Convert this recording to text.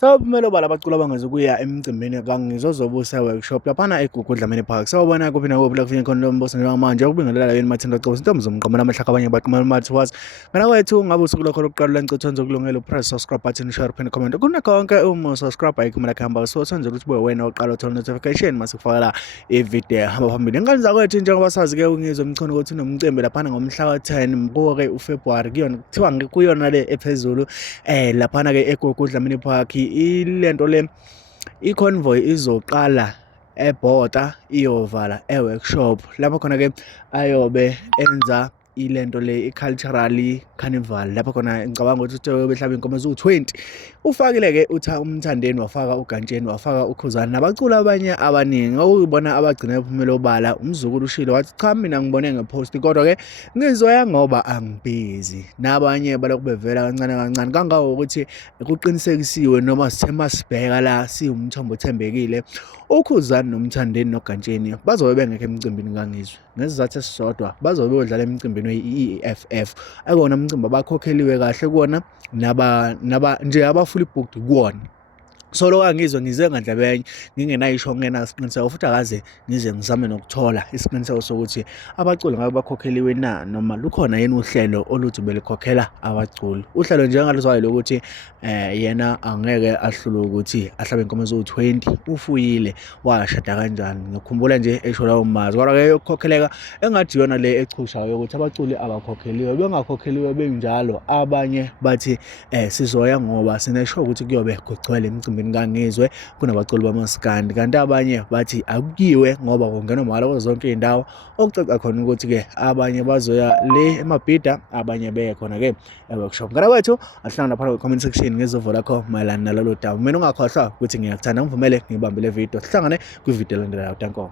Sawubumelo bala bacula bangezukuya emcimbini kangizozobusa workshop laphana eGugudlamini Park. Sawubona kuphi nakuphi la kufika khona lo mbuso njengamanje ukubingelela yini mathenda qobo intombi zomqoma namahla abanye baqhumana mathi was. Ngana wethu ngabe usuku lokho lokuqala lencitho zokulungela press subscribe button share pin comment. Kunakho konke uma subscribe ayikhumela khamba so senze ukuthi ube wena oqala uthola notification masifaka la ivideo hamba phambili. Ngani zakwethu njengoba sazi ke ungizwe umchone ukuthi unomcimbi laphana ngomhla ka10 kuke uFebruary kuyona kuthiwa ngikuyona le ephezulu laphana ke eGugudlamini Park. Ilento le i-convoy izoqala eBhota iyovala e-workshop lapho khona ke ayobe enza ilento le i-cultural carnival lapho khona ngicabanga ukuthi behlaba inkomo eziwu-20 ufakile ke umthandeni wafaka ugantsheni wafaka ukhuzana nabacula abanye abaningi okuyibona abagcina bephumela obala umzukulu ushilo wathi cha mina ngibone ngepost kodwa ke ngizoya ngoba angibhizi nabanye balokhu bevela kancane kancane kangawo ukuthi kuqinisekisiwe noma sithe masibheka la siwumthombo othembekile ukhuzana nomthandeni nogantsheni bazobe bengekho emcimbini kaNgizwe ngesizathu esisodwa bazobe bodlala emcimbini we-EFF akona umcimbi abakhokheliwe kahle kuona naba nje abafuli booked kuona so lo Ngizwe ngize ngandlebenye ngingenayisho ngenasiqiniseko futhi akaze ngize ngizame nokuthola isiqiniseko sokuthi abaculi ngabe bakhokheliwe na noma lukhona yena uhlelo oluthi belikhokhela abaculi uhlelo nje ngalozwayo lokuthi yena angeke ahlule ukuthi ahlabe inkomo eziwu-20 ufuyile washada kanjani ngikhumbula nje esho lawo mazi kodwa ke yokukhokheleka engathi yona le echushayo ukuthi abaculi abakhokheliwe bengakhokheliwe benjalo abanye bathi sizoya ngoba sinesho ukuthi kuyobe kugcwele emcimbini kaNgizwe kunabaculi bamaskandi kanti abanye bathi akukiwe ngoba kungena mahhala kuzo zonke izindawo okucaca khona ukuthi ke abanye bazoya le emabhida abanye beye khona ke e-workshop. Ngana wethu ahlangana phakathi kwe-comment section ngezovo lakho mayelana nalolu daba mina ungakhohlwa ukuthi ngiyakuthanda ngivumele ngibambe le video sihlangane kwivideo elandelayo. Danko.